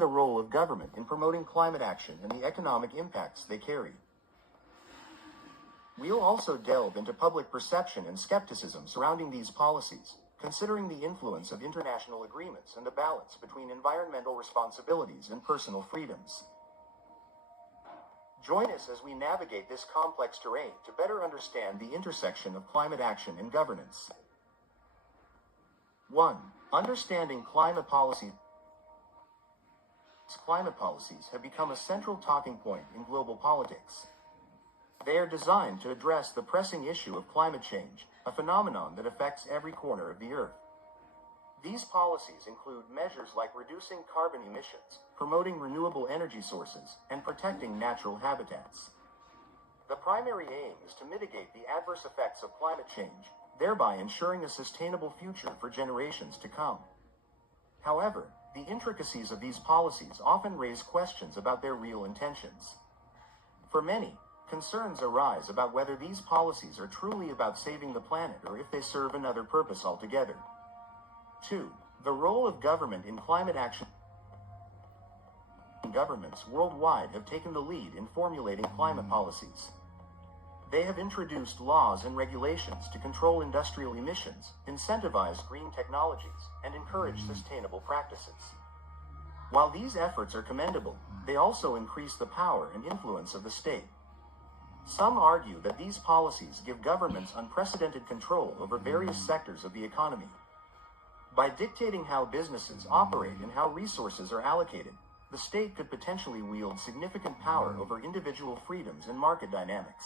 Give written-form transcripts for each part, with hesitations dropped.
the role of government in promoting climate action and the economic impacts they carry. We'll also delve into public perception and skepticism surrounding these policies, considering the influence of international agreements and the balance between environmental responsibilities and personal freedoms. Join us as we navigate this complex terrain to better understand the intersection of climate action and governance. 1. Understanding climate policy. Climate policies have become a central talking point in global politics. They are designed to address the pressing issue of climate change, a phenomenon that affects every corner of the Earth. These policies include measures like reducing carbon emissions, promoting renewable energy sources, and protecting natural habitats. The primary aim is to mitigate the adverse effects of climate change, thereby ensuring a sustainable future for generations to come. However, the intricacies of these policies often raise questions about their real intentions. For many, concerns arise about whether these policies are truly about saving the planet or if they serve another purpose altogether. 2. The role of government in climate action. Governments worldwide have taken the lead in formulating climate policies. They have introduced laws and regulations to control industrial emissions, incentivize green technologies, and encourage sustainable practices. While these efforts are commendable, they also increase the power and influence of the state. Some argue that these policies give governments unprecedented control over various sectors of the economy. By dictating how businesses operate and how resources are allocated, the state could potentially wield significant power over individual freedoms and market dynamics.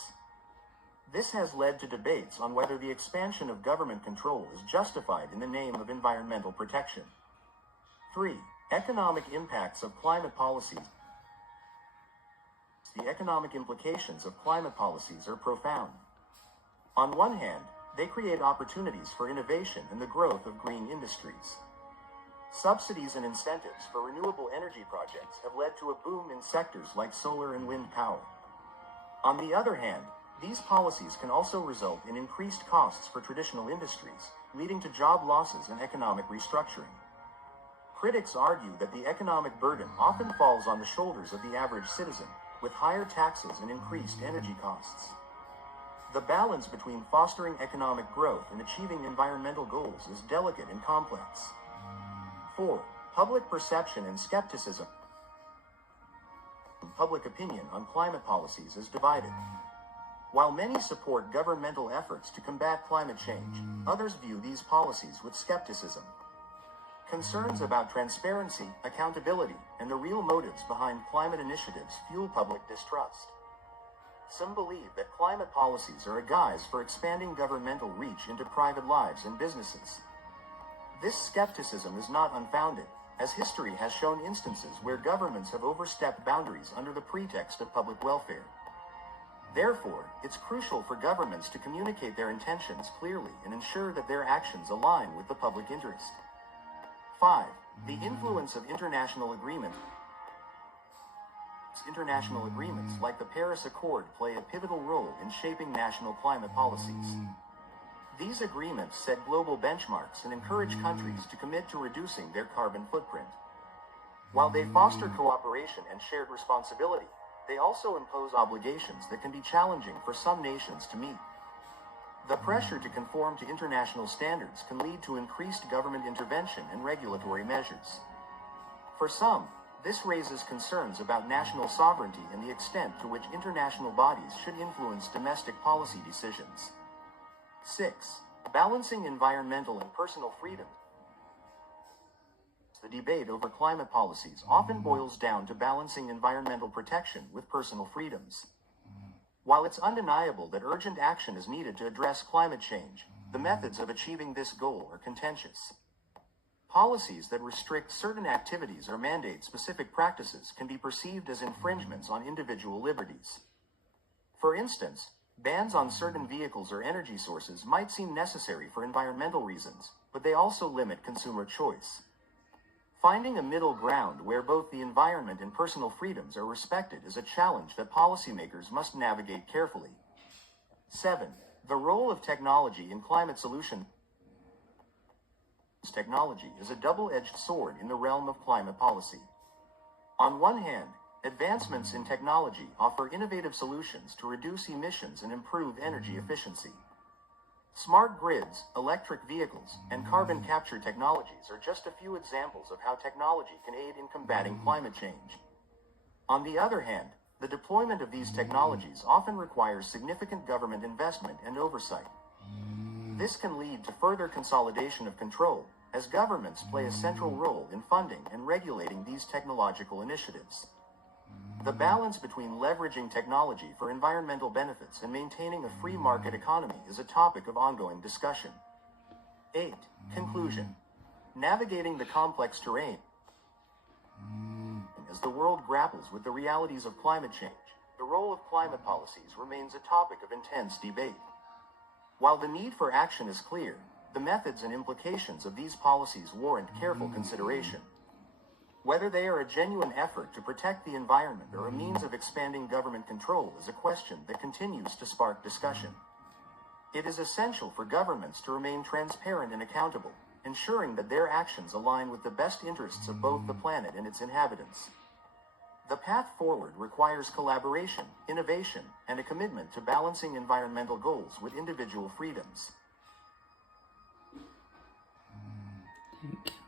This has led to debates on whether the expansion of government control is justified in the name of environmental protection. 3. Economic impacts of climate policies. The economic implications of climate policies are profound. On one hand, they create opportunities for innovation and the growth of green industries. Subsidies and incentives for renewable energy projects have led to a boom in sectors like solar and wind power. On the other hand, these policies can also result in increased costs for traditional industries, leading to job losses and economic restructuring. Critics argue that the economic burden often falls on the shoulders of the average citizen, with higher taxes and increased energy costs. The balance between fostering economic growth and achieving environmental goals is delicate and complex. 4. Public perception and skepticism. Public opinion on climate policies is divided. While many support governmental efforts to combat climate change, others view these policies with skepticism. Concerns about transparency, accountability, and the real motives behind climate initiatives fuel public distrust. Some believe that climate policies are a guise for expanding governmental reach into private lives and businesses. This skepticism is not unfounded, as history has shown instances where governments have overstepped boundaries under the pretext of public welfare. Therefore, it's crucial for governments to communicate their intentions clearly and ensure that their actions align with the public interest. 5. The influence of international agreements. International agreements like the Paris Accord play a pivotal role in shaping national climate policies. These agreements set global benchmarks and encourage countries to commit to reducing their carbon footprint. While they foster cooperation and shared responsibility, they also impose obligations that can be challenging for some nations to meet. The pressure to conform to international standards can lead to increased government intervention and regulatory measures. For some, this raises concerns about national sovereignty and the extent to which international bodies should influence domestic policy decisions. 6. Balancing environmental and personal freedom. The debate over climate policies often boils down to balancing environmental protection with personal freedoms. While it's undeniable that urgent action is needed to address climate change, the methods of achieving this goal are contentious. Policies that restrict certain activities or mandate specific practices can be perceived as infringements on individual liberties. For instance, bans on certain vehicles or energy sources might seem necessary for environmental reasons, but they also limit consumer choice. Finding a middle ground where both the environment and personal freedoms are respected is a challenge that policymakers must navigate carefully. 7. The role of technology in climate solution. Technology is a double-edged sword in the realm of climate policy. On one hand, advancements in technology offer innovative solutions to reduce emissions and improve energy efficiency. Smart grids, electric vehicles, and carbon capture technologies are just a few examples of how technology can aid in combating climate change. On the other hand, the deployment of these technologies often requires significant government investment and oversight. This can lead to further consolidation of control, as governments play a central role in funding and regulating these technological initiatives. The balance between leveraging technology for environmental benefits and maintaining a free market economy is a topic of ongoing discussion. 8. Conclusion. Navigating the complex terrain. As the world grapples with the realities of climate change, the role of climate policies remains a topic of intense debate. While the need for action is clear, the methods and implications of these policies warrant careful consideration. Whether they are a genuine effort to protect the environment or a means of expanding government control is a question that continues to spark discussion. It is essential for governments to remain transparent and accountable, ensuring that their actions align with the best interests of both the planet and its inhabitants. The path forward requires collaboration, innovation, and a commitment to balancing environmental goals with individual freedoms. Thank you.